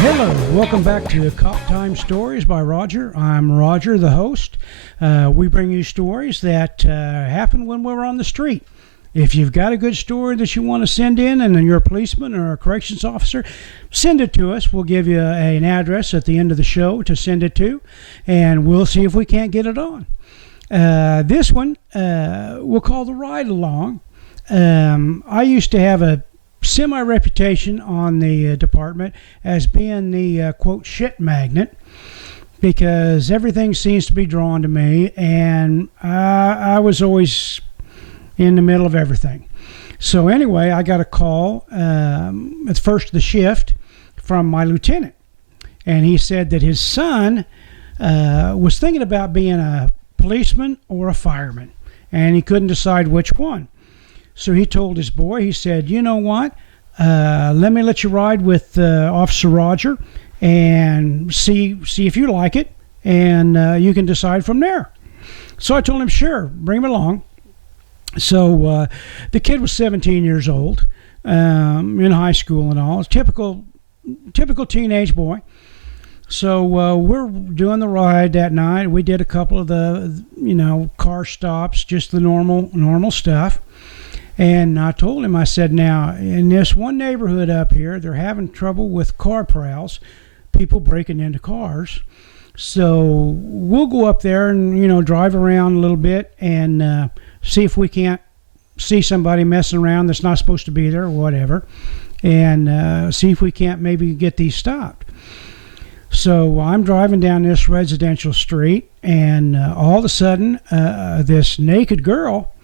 Hello, welcome back to Cop Time Stories by Roger. I'm Roger, the host. We bring you stories that happen when we're on the street. If you've got a good story that you want to send in and you're a policeman or a corrections officer, send it to us. We'll give you an address at the end of the show to send it to, and we'll see if we can't get it on. This one we'll call the Ride Along. I used to have a semi-reputation on the department as being the quote shit magnet, because everything seems to be drawn to me, and I was always in the middle of everything. So anyway, I got a call at the first of the shift from my lieutenant, and he said that his son was thinking about being a policeman or a fireman, and he couldn't decide which one. So he told his boy, he said, you know what, let me let you ride with Officer Roger and see if you like it, and you can decide from there. So I told him, sure, bring him along. So the kid was 17 years old, in high school and all. Typical teenage boy. So we're doing the ride that night. We did a couple of the, car stops, just the normal stuff. And I told him, I said, now, in this one neighborhood up here, they're having trouble with car prowls, people breaking into cars. So we'll go up there and, drive around a little bit and see if we can't see somebody messing around that's not supposed to be there or whatever, and see if we can't maybe get these stopped. So I'm driving down this residential street, and all of a sudden, this naked girl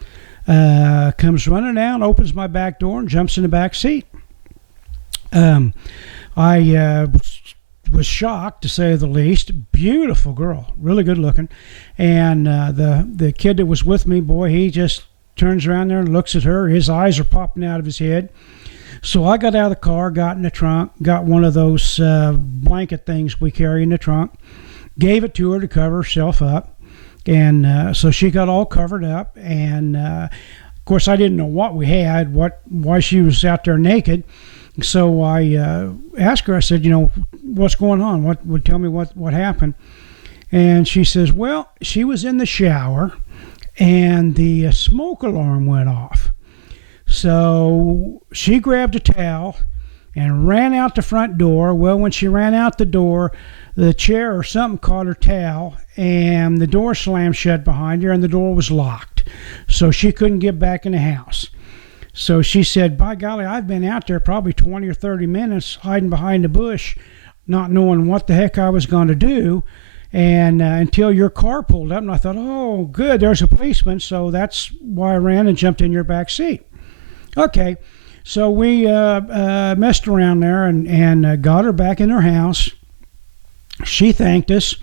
comes running down, opens my back door, and jumps in the back seat. I was shocked, to say the least. Beautiful girl, really good looking. And the kid that was with me, boy, he just turns around there and looks at her. His eyes are popping out of his head. So I got out of the car, got in the trunk, got one of those blanket things we carry in the trunk, gave it to her to cover herself up. And so she got all covered up, and of course I didn't know what we had, why she was out there naked. So I asked her, I said, what's going on? Tell me what happened? And she says, well, she was in the shower, and the smoke alarm went off. So she grabbed a towel and ran out the front door. Well, when she ran out the door, the chair or something caught her towel, and the door slammed shut behind her, and the door was locked. So she couldn't get back in the house. So she said, by golly, I've been out there probably 20 or 30 minutes hiding behind the bush, not knowing what the heck I was going to do, and until your car pulled up. And I thought, oh, good, there's a policeman, so that's why I ran and jumped in your back seat. Okay, so we messed around there and got her back in her house. She thanked us,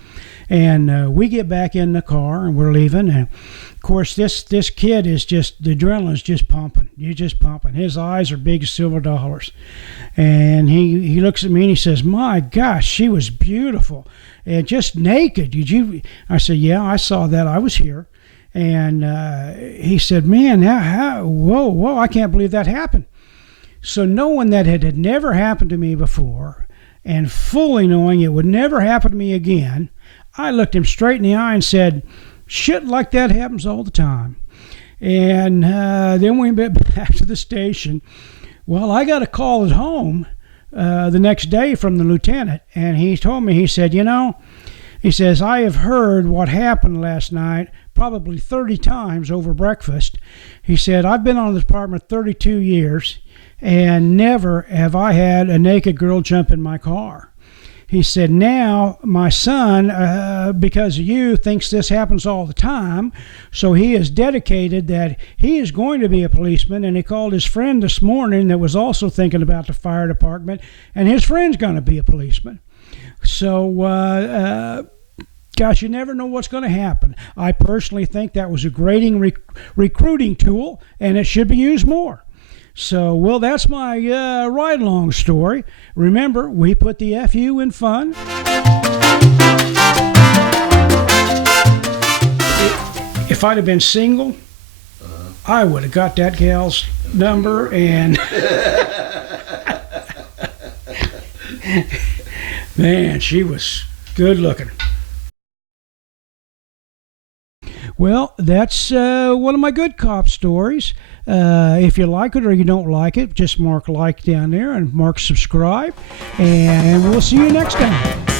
and we get back in the car, and we're leaving. And of course, this kid is just, the adrenaline's just pumping. You're just pumping. His eyes are big as silver dollars. And he looks at me and he says, my gosh, she was beautiful and just naked. Did you? I said, yeah, I saw that. I was here. And he said, man, whoa, I can't believe that happened. So knowing that it had never happened to me before, and fully knowing it would never happen to me again, I looked him straight in the eye and said, shit like that happens all the time. And then we went back to the station. Well, I got a call at home the next day from the lieutenant, and he told me, he said, he says, I have heard what happened last night probably 30 times over breakfast. He said, I've been on the department 32 years, and never have I had a naked girl jump in my car. He said, now my son, because of you, thinks this happens all the time, so he is dedicated that he is going to be a policeman, and he called his friend this morning that was also thinking about the fire department, and his friend's going to be a policeman. So, gosh, you never know what's going to happen. I personally think that was a great recruiting tool, and it should be used more. So, well, that's my ride-along story. Remember, we put the FU in fun. If I'd have been single, I would have got that gal's number, and Man, she was good looking. Well, that's one of my good cop stories. If you like it or you don't like it, just mark like down there and mark subscribe. And we'll see you next time.